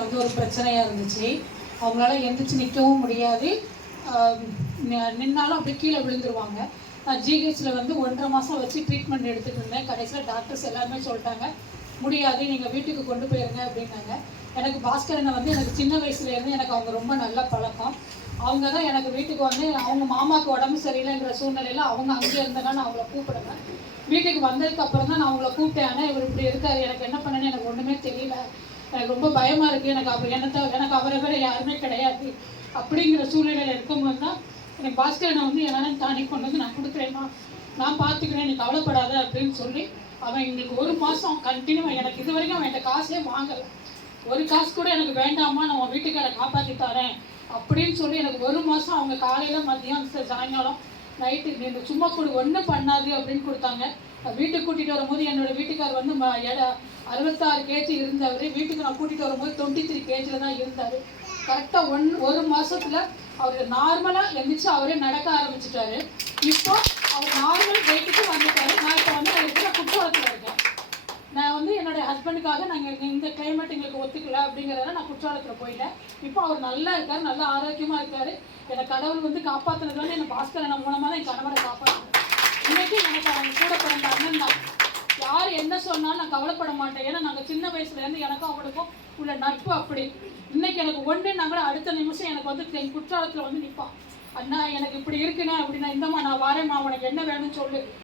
வந்து ஒரு பிரச்சனையாக இருந்துச்சு. அவங்களால எந்திரிச்சு நிற்கவும் முடியாது. நின்னாலும் அப்படியே கீழே விழுந்துருவாங்க. நான் ஜிஹெச்சில் வந்து 1.5 மாதம் வச்சு ட்ரீட்மெண்ட் எடுத்துகிட்டு இருந்தேன். கடைசியில் டாக்டர்ஸ் எல்லாருமே சொல்லிட்டாங்க, முடியாது, நீங்கள் வீட்டுக்கு கொண்டு போயிருங்க அப்படின்னாங்க. எனக்கு பாஸ்கரனை வந்து எனக்கு சின்ன வயசுலேருந்து எனக்கு அவங்க ரொம்ப நல்ல பழக்கம். அவங்க தான் எனக்கு வீட்டுக்கு வந்து அவங்க மாமாவுக்கு உடம்பு சரியில்லைங்கிற சூழ்நிலையில் அவங்க அங்கே இருந்தனால நான் அவங்கள கூப்பிடுவேன். வீட்டுக்கு வந்ததுக்கு அப்புறம் தான் நான் அவங்கள கூப்பிட்டேன். ஆனால் இவர் இப்படி இருக்காரு, எனக்கு என்ன பண்ணேன்னு எனக்கு ஒன்றுமே தெரியல, எனக்கு ரொம்ப பயமாக இருக்குது, எனக்கு அவரை விட யாருமே கிடையாது அப்படிங்கிற சூழ்நிலையில் இருக்கும்போது தான் எனக்கு பாஸ்கரனை வந்து என்னால் தாண்டி கொண்டு வந்து நான் கொடுக்குறேம்மா, நான் பார்த்துக்கிறேன், நீ கவலைப்படாத அப்படின்னு சொல்லி அவன் எங்களுக்கு 1 மாதம் கண்டினியூவாக, எனக்கு இது வரைக்கும் அவன் என்கிட்ட காசே வாங்கலை. ஒரு காசு கூட எனக்கு வேண்டாமா, நான் உன் வீட்டுக்காரை காப்பாற்றி தரேன் அப்படின்னு சொல்லி எனக்கு 1 மாதம் அவங்க காலையில் மதியம் சாயங்காலம் நைட்டு இந்த சும்மா கொடு ஒன்றும் பண்ணாது அப்படின்னு கொடுத்தாங்க. வீட்டுக்கு கூட்டிகிட்டு வரும்போது என்னோட வீட்டுக்கார் வந்து 66 கேஜி இருந்தவர். வீட்டுக்கு நான் கூட்டிகிட்டு வரும்போது 23 கேஜியில் தான் இருந்தார். கரெக்டாக 1 மாதத்தில் அவர் நார்மலாக எழுந்திரிச்சு அவரே நடக்க ஆரம்பிச்சிட்டாரு. இப்போ அவர் நார்மல் வெயிட்டுக்கு வந்துட்டாரு. நான் இப்போ வந்து அவருக்கு குற்றாலத்தில் இருக்கேன். நான் வந்து என்னோடய ஹஸ்பண்டுக்காக நாங்கள் இந்த கிளைமேட் எங்களுக்கு ஒத்துக்கல அப்படிங்கிறத நான் குற்றாலத்தில் போயிட்டேன். இப்போ அவர் நல்லா இருக்கார், நல்லா ஆரோக்கியமாக இருக்கார். எனக்கு கடவுள் வந்து காப்பாற்றுனதுனால என்னை பாஸ்கரன் மூலமாக தான் என் கணவரை காப்பாற்றுறேன். இன்றைக்கி எனக்கு அவங்க கூட பிறந்த அண்ணன் தான். யார் என்ன சொன்னாலும் நான் கவலைப்பட மாட்டேன். ஏன்னா நாங்கள் சின்ன வயசுலேருந்து எனக்கும் அவனுக்கும் உள்ள நட்பு அப்படி. இன்றைக்கி எனக்கு ஒன்றுனா கூட அடுத்த நிமிஷம் எனக்கு வந்து என் குற்றாலத்தில் வந்து நிற்பான். அண்ணா எனக்கு இப்படி இருக்குண்ணே அப்படின்னா, இந்தம்மா நான் வரேம்மா, உனக்கு என்ன வேணும்னு சொல்லு,